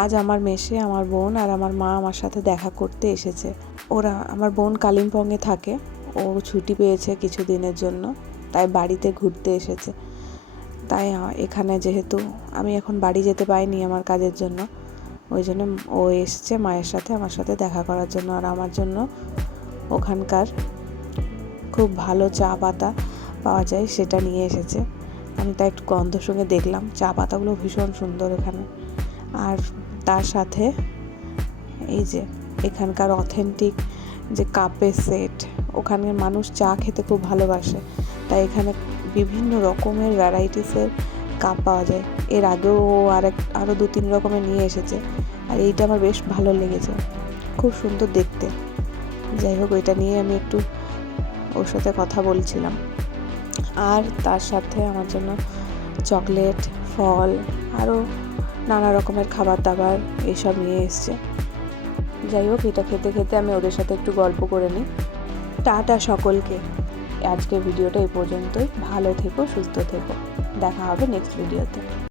আজ আমার মেসে আমার বোন আর আমার মা আমার সাথে দেখা করতে এসেছে। আমার বোন কালিম্পংয়ে থাকে, ও ছুটি পেয়েছে কিছু দিনের জন্য, তাই বাড়িতে ঘুরতে এসেছে। তাই এখানে যেহেতু আমি এখন বাড়ি যেতে পারিনি আমার কাজের জন্য, ওই জন্য ও এসছে মায়ের সাথে আমার সাথে দেখা করার জন্য। আর আমার জন্য ওখানকার খুব ভালো চা পাতা পাওয়া যায় সেটা নিয়ে এসেছে। আমি তাই একটু গন্ধ সঙ্গে দেখলাম, চা পাতাগুলো ভীষণ সুন্দর এখানে। আর তার সাথে এই যে এখানকার অথেন্টিক যে কাপের সেট, ওখানে মানুষ চা খেতে খুব ভালোবাসে, তাই এখানে বিভিন্ন রকমের ভ্যারাইটিসের কাপ পাওয়া যায়। এর আগেও আরও 2-3 রকমের নিয়ে এসেছে, আর এইটা আমার বেশ ভালো লেগেছে, খুব সুন্দর দেখতে। যাই হোক, এটা নিয়ে আমি একটু ওর সাথে কথা বলছিলাম। আর তার সাথে আমার জন্য চকলেট, ফল, আরও নানা রকমের খাবার দাবার এইসব নিয়ে এসছে। যাই হোক, এটা খেতে খেতে আমি ওদের সাথে একটু গল্প করে নিই। টাটা সকলকে। আজকের ভিডিওটা এই পর্যন্তই। ভালো থেকো, সুস্থ থেকো। দেখা হবে নেক্সট ভিডিওতে।